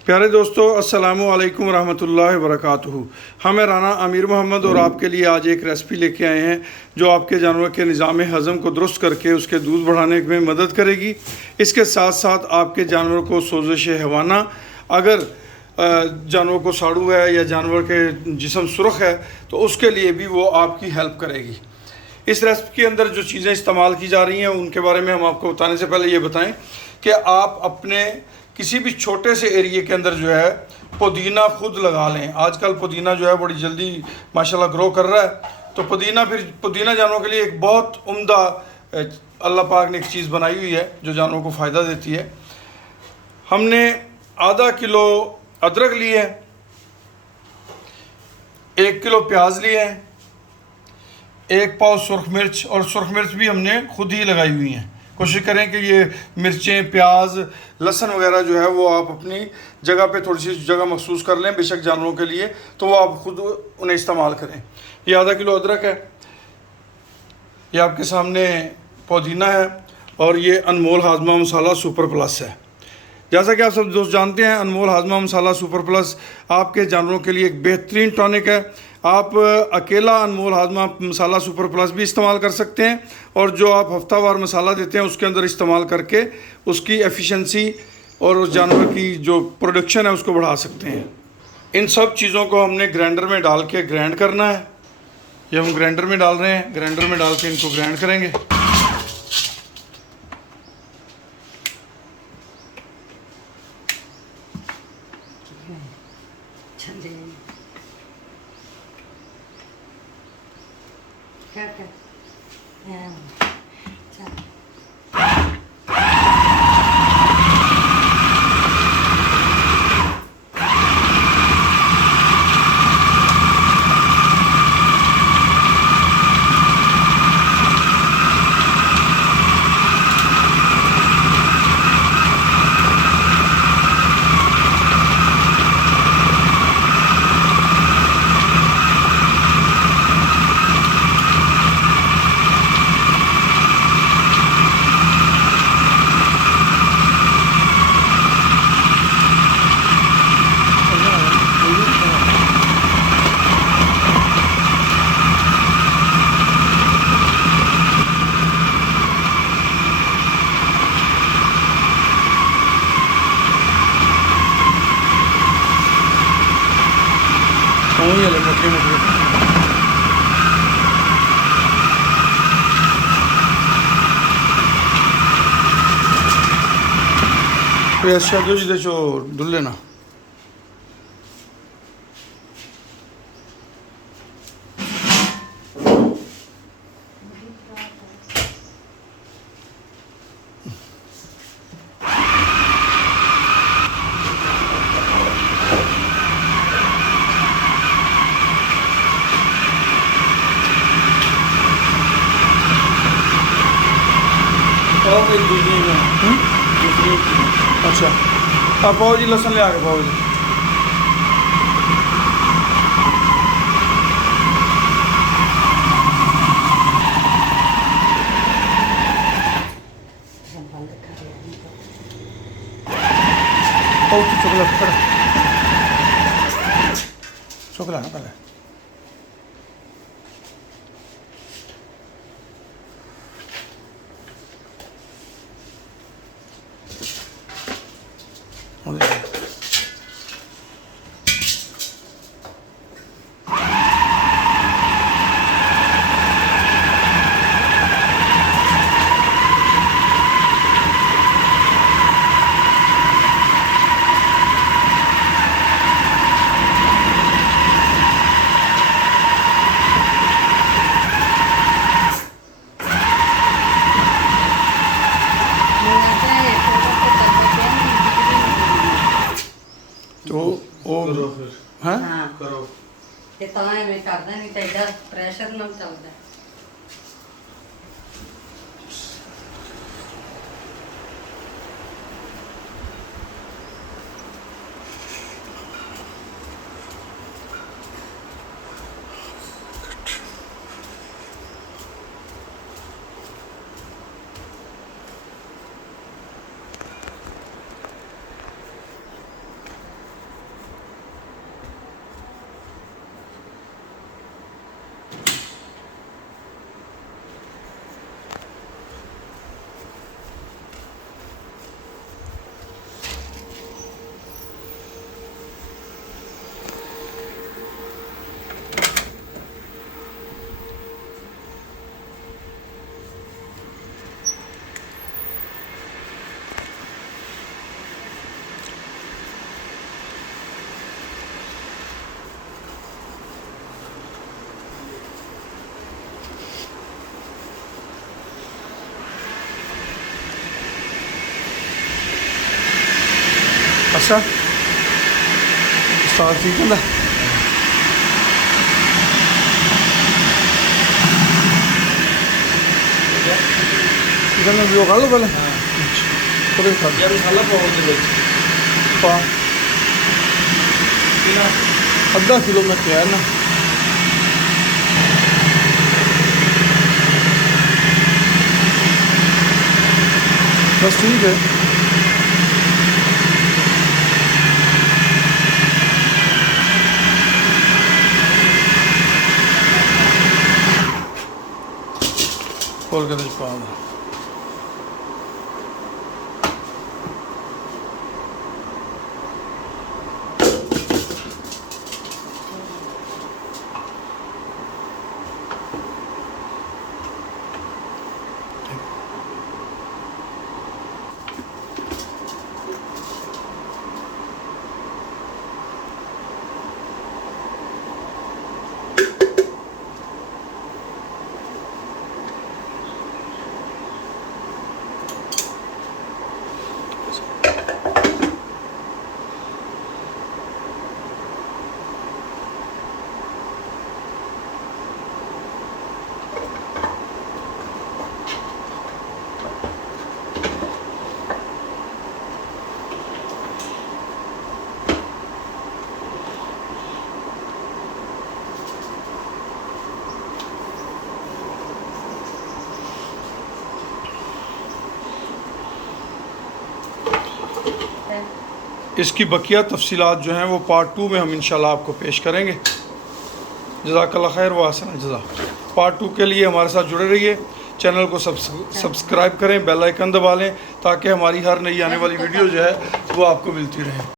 प्यारे दोस्तों, अस्सलामु अलैकुम रहमतुल्लाहि व बरकातुहू। हम राना अमीर मोहम्मद और आपके लिए आज एक रेसिपी लेके आए हैं जो आपके जानवर के निज़ाम हज़म को दुरुस्त करके उसके दूध बढ़ाने में मदद करेगी। इसके साथ साथ आपके जानवर को सोजिश हैवाना, अगर जानवर को साड़ू है या जानवर के जिस्म सुरख है तो उसके लिए भी वो आपकी हेल्प करेगी। इस रेसिपी के अंदर जो चीज़ें इस्तेमाल की जा रही हैं उनके बारे में हम आपको बताने से पहले ये बताएं कि आप अपने किसी भी छोटे से एरिए के अंदर जो है पुदीना खुद लगा लें। आजकल पुदीना जो है बड़ी जल्दी माशाल्लाह ग्रो कर रहा है, तो पुदीना जानवरों के लिए एक बहुत उम्दा अल्लाह पाक ने एक चीज़ बनाई हुई है जो जानवरों को फ़ायदा देती है। हमने आधा किलो अदरक ली है, 1 किलो प्याज लिए हैं, 1 पाव सुरख मिर्च, और सुरख मिर्च भी हमने खुद ही लगाई हुई हैं। कोशिश करें कि ये मिर्चें, प्याज, लहसुन वगैरह जो है वो आप अपनी जगह पे थोड़ी सी जगह महसूस कर लें, बेशक जानवरों के लिए, तो वो आप खुद उन्हें इस्तेमाल करें। ये आधा किलो अदरक है, ये आपके सामने पुदीना है, और ये अनमोल हाजमा मसाला सुपर प्लस है। जैसा कि आप सब दोस्त जानते हैं, अनमोल हाजमा मसाला सुपर प्लस आपके जानवरों के लिए एक बेहतरीन टॉनिक है। आप अकेला अनमोल हाजमा मसाला सुपर प्लस भी इस्तेमाल कर सकते हैं, और जो आप हफ्तावार मसाला देते हैं उसके अंदर इस्तेमाल करके उसकी एफिशिएंसी और उस जानवर की जो प्रोडक्शन है उसको बढ़ा सकते हैं। इन सब चीज़ों को हमने ग्राइंडर में डाल के ग्राइंड करना है। ये हम ग्राइंडर में डाल रहे हैं, ग्राइंडर में डाल के इनको ग्राइंड करेंगे। Yaşa gözü de çok dullena. अच्छा, आप पाओ जी, लहसुन ले आके पाओ जी। चोकला ना पहले तो वो हाँ करो ये ਤਾਂ ਐਵੇਂ ਕਰਦਾ ਨਹੀਂ ਤਾਂ ਐਡਾ ਪ੍ਰੈਸ਼ਰ ਨਾਲ ਚੱਲਦਾ। अच्छा साथ ठीक है ना चिकन में भी खा लो पहले थोड़ी खा ये मसाला पाओ दे ਵਿੱਚ पा कितना आधा किलो में क्या है ना बस ठीक है खोल के देख पाऊँ इसकी बकिया तफसीलात जो हैं वो पार्ट 2 में हम इंशाल्लाह आपको पेश करेंगे। जज़ाकल्लाह खैर व अहसन जज़ा। पार्ट 2 के लिए हमारे साथ जुड़े रहिए, चैनल को सब्सक्राइब करें, बेल आइकन दबा लें ताकि हमारी हर नई आने वाली वीडियो जो है वो आपको मिलती रहे।